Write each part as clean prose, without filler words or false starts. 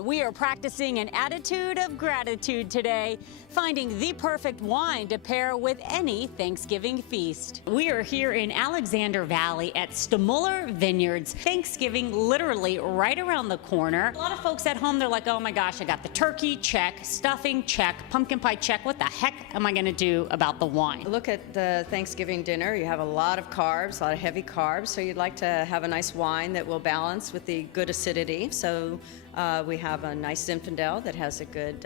We are practicing an attitude of gratitude today, finding the perfect wine to pair with any Thanksgiving feast. We are here in Alexander Valley at Stmuller Vineyards. Thanksgiving literally right around the corner. A lot of folks at home, they're like, oh my gosh, I got the turkey, check, stuffing, check, pumpkin pie, check. What the heck am I gonna do about the wine? Look at the Thanksgiving dinner. You have a lot of carbs, a lot of heavy carbs, so you'd like to have a nice wine that will balance with the good acidity. So we have a nice Zinfandel that has a good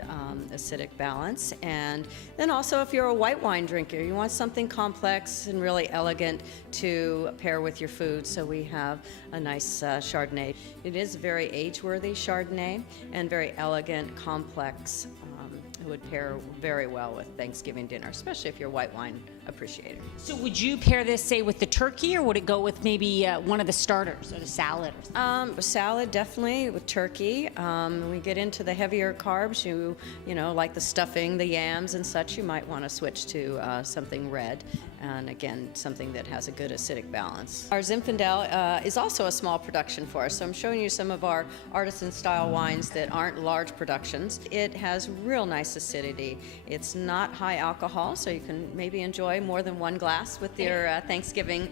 acidic balance. And then also if you're a white wine drinker, you want something complex and really elegant to pair with your food. So we have a nice Chardonnay. It is very age-worthy Chardonnay and very elegant, complex. It would pair very well with Thanksgiving dinner, especially if you're a white wine appreciator. So would you pair this, say, with the turkey, or would it go with maybe one of the starters, or the salad or something? Salad, definitely, with turkey. When we get into the heavier carbs, you know, like the stuffing, the yams and such, you might want to switch to something red. And again, something that has a good acidic balance. Our Zinfandel is also a small production for us. So I'm showing you some of our artisan style wines that aren't large productions. It has real nice acidity. It's not high alcohol, so you can maybe enjoy more than one glass with your Thanksgiving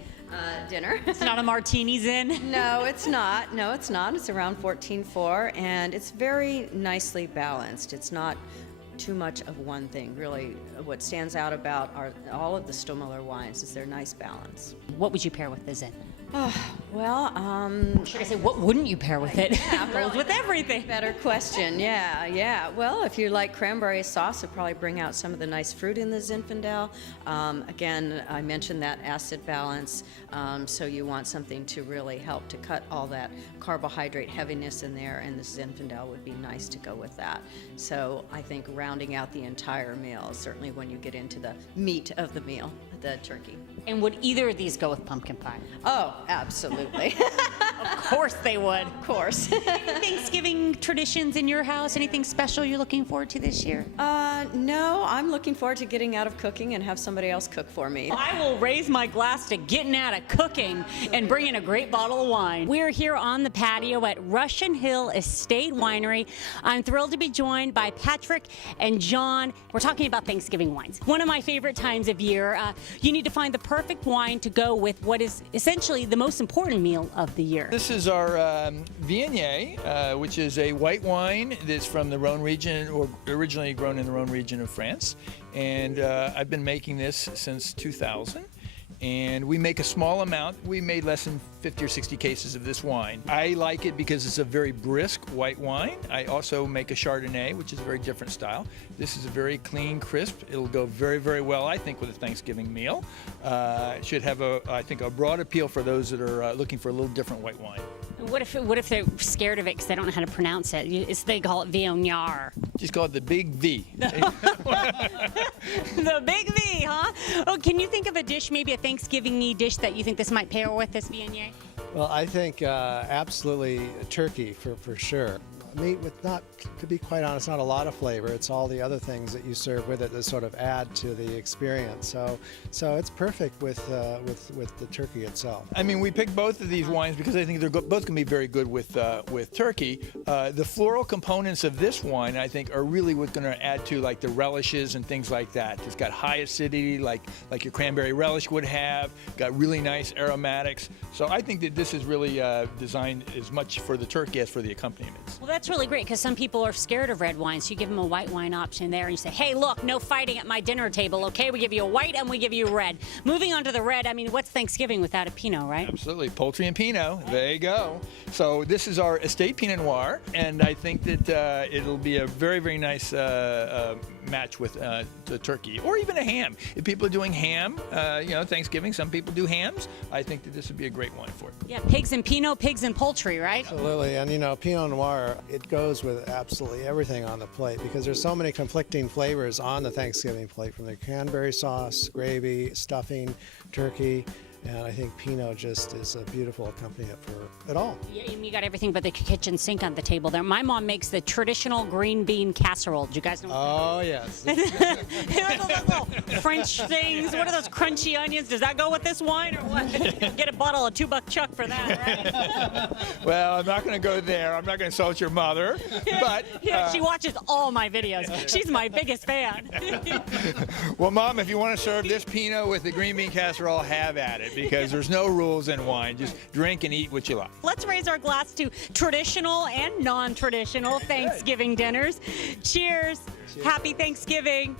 dinner. It's not a martini Zin? No, it's not. No, it's not. It's around 14.4, and it's very nicely balanced. It's not too much of one thing. Really, what stands out about all of the Stmuller wines is their nice balance. What would you pair with the Zin? Should I say, what wouldn't you pair with it? Yeah, Goes really. with everything. Better question. Yeah. Well, if you like cranberry sauce, it'd probably bring out some of the nice fruit in the Zinfandel. Again, I mentioned that acid balance, so you want something to really help to cut all that carbohydrate heaviness in there, and the Zinfandel would be nice to go with that. So I think rounding out the entire meal, certainly when you get into the meat of the meal, the turkey. And would either of these go with pumpkin pie? Oh, absolutely. Of course they would. Of course. Any Thanksgiving traditions in your house? Anything special you're looking forward to this year? No, I'm looking forward to getting out of cooking and have somebody else cook for me. I will raise my glass to getting out of cooking and bringing a great bottle of wine. We're here on the patio at Russian Hill Estate Winery. I'm thrilled to be joined by Patrick and John. We're talking about Thanksgiving wines. One of my favorite times of year. You need to find the perfect wine to go with what is essentially the most important meal of the year. This is our Viognier, which is a white wine that's from the Rhone region, or originally grown in the Rhone region of France. And I've been making this since 2000. And we make a small amount. We made less than 50 or 60 cases of this wine. I like it because it's a very brisk white wine. I also make a Chardonnay, which is a very different style. This is a very clean, crisp. It'll go very, very well, I think, with a Thanksgiving meal. It should have, I think, a broad appeal for those that are looking for a little different white wine. What if they're scared of it because they don't know how to pronounce it? They call it Viognier. Just call it the Big V. The Big V, huh? Oh, can you think of a dish, maybe a Thanksgiving-y dish that you think this might pair with, this Viognier? Well, I think absolutely turkey for sure. Meat with, not, to be quite honest, not a lot of flavor. It's all the other things that you serve with it that sort of add to the experience. So it's perfect with the turkey itself. I mean, we picked both of these wines because I think they're both going to be very good with turkey. The floral components of this wine, I think, are really what's going to add to like the relishes and things like that. It's got high acidity, like your cranberry relish would have. Got really nice aromatics. So I think that this is really designed as much for the turkey as for the accompaniments. Well, that's really great because some people are scared of red wine, so you give them a white wine option there and you say, hey, look, no fighting at my dinner table, okay? We give you a white and we give you red. Moving on to the red, I mean, what's Thanksgiving without a Pinot, right? Absolutely. Poultry and Pinot. There you go. So this is our estate Pinot Noir, and I think that it'll be a very, very nice match with the turkey or even a ham. If people are doing ham, Thanksgiving, some people do hams. I think that this would be a great wine for it. Yeah, pigs and Pinot, pigs and poultry, right? Absolutely, and Pinot Noir, it goes with absolutely everything on the plate because there's so many conflicting flavors on the Thanksgiving plate, from the cranberry sauce, gravy, stuffing, turkey. And I think Pinot just is a beautiful accompaniment for it all. Yeah, and you got everything but the kitchen sink on the table there. My mom makes the traditional green bean casserole. Do you guys know? Oh, yes. Those little French things. What are those crunchy onions? Does that go with this wine or what? Get a bottle of $2 Chuck for that, right? Well, I'm not going to go there. I'm not going to insult your mother, but Yeah, she watches all my videos. She's my biggest fan. well, Mom, if you want to serve this Pinot with the green bean casserole, have at it, because there's no rules in wine. Just drink and eat what you like. Let's raise our glass to traditional and non-traditional Thanksgiving dinners. Cheers. Happy Thanksgiving.